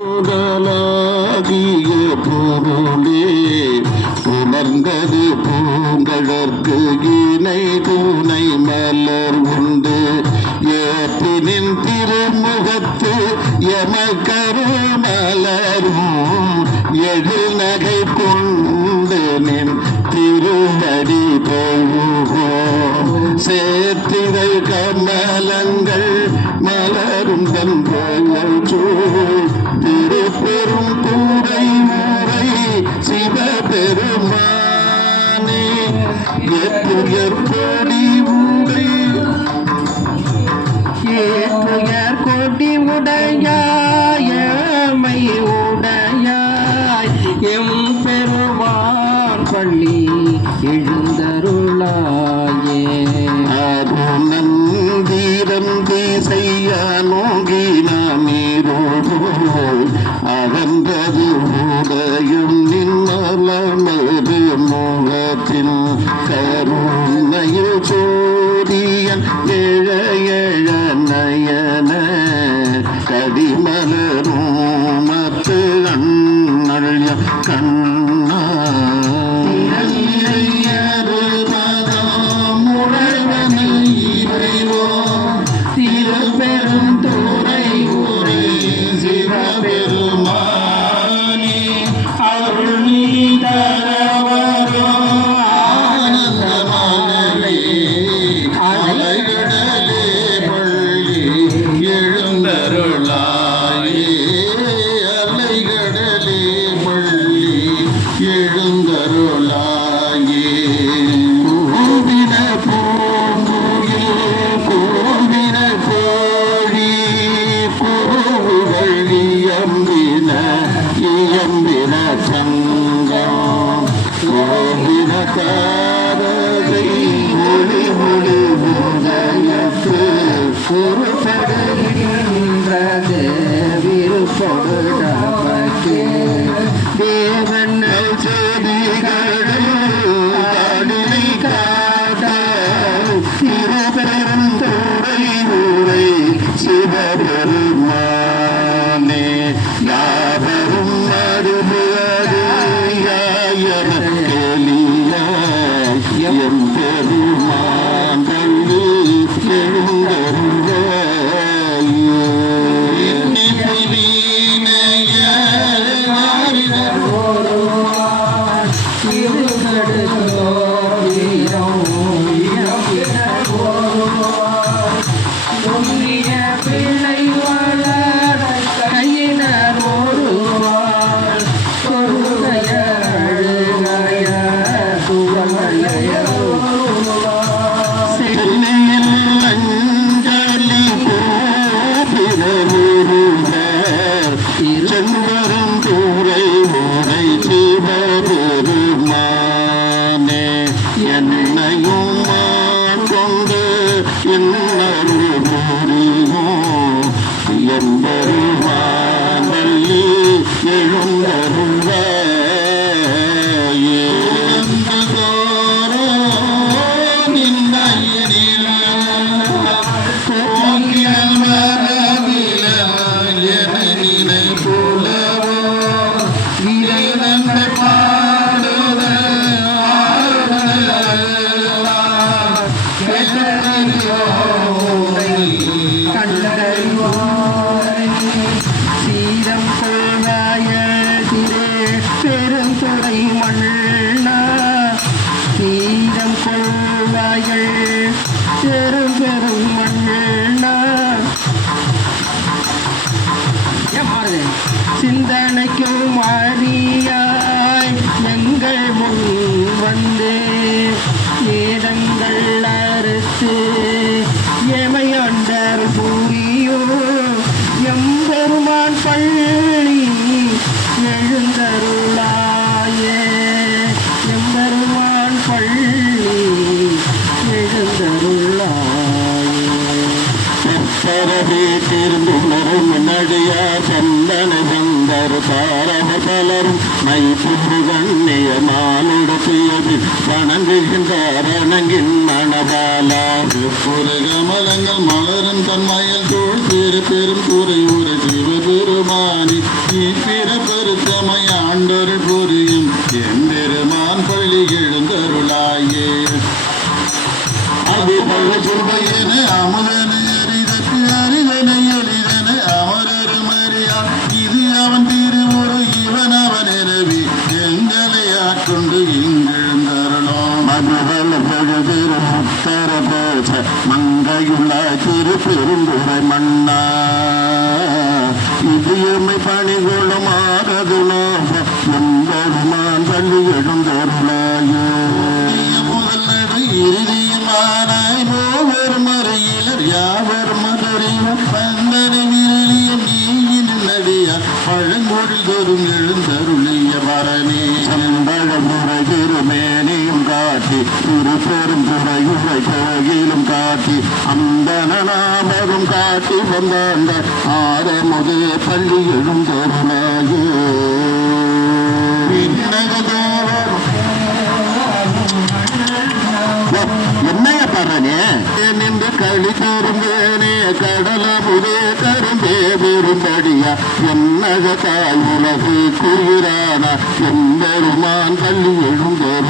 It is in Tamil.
முதலாகிய பொருளே உணர்ந்தது பூங்கழற்கு இணை துணை மலர் உண்டு. ஏற்றினின் திருமுகத்து எமக்கரு மலரும். எழில் நகை கொண்டு நின் திருவடி போகும் சேர்த்திரை கமலங்கள் மலரும் தந்தங்கள் ஏற்றுயர் கொடி உண்டு ஏற்றுயர் கொடி உடையாயமை உடையாய். எம் பெருவான் பள்ளி எழுந்தருளாயே. அருணந்தீரம் திசைய நோங்கி நாமீரோடு அகன்றது உலகத்தில் கருணையில் சோதியன் எழ நயன கடிமலரும் மத்து அண்ணல் கண்ணா திருப்பெரும் துறை உரை சிவபெருமானே அருள் கோவின தாரகை ஒளி ஒளி உதயத்து பொறுப்படுகின்றது விருப்பொழுதற்கு தேவன் செடிகளும் காடினை காட்ட திருபெரும் துறை ஊரை சிவபெருமானே எம் Memang. பெரும் எழுந்தருளாயே பரவி திரும்புணரும் சந்தன சந்த வந்தர் பலரும் மைப்புரு கண்ணிய மானுடத்தியது. வணங்குகின்றார் வணங்கின் மணவாலா ஒரு கமலங்கள் மலரும் தன்மயல் தோல் பெரு பெரும் துறையூர சிவபெருமானி. நீ இதயமை பணிகொள்ளும் ஆறது நோப எம்பெருமான் பள்ளி எழுந்தருளாயோ முதல் நடு இறுதியுமானாய் மூவர் மறையிலர் யாவர் மதுரையும் பந்தனை விரலியும் நீயின் நடியா பழங்கொழி தோறும் எழுந்தருளிய பரமே சம்பழமுறை திருமேனியும் காட்டி திரு பெருந்துரை உரை கோயிலும் காட்டி அந்தனாமரும் காட்டி வந்தாங்க முதல் பள்ளி எழுந்தருளாயோ என்னைய பாடுறானே நின்று களி தரும்பேனே கடல முதே கரும்பே பெரும்படியா என்னக தாய் உலகு குயிரானா எம்பெருமான் பள்ளி எழுந்தருளாயோ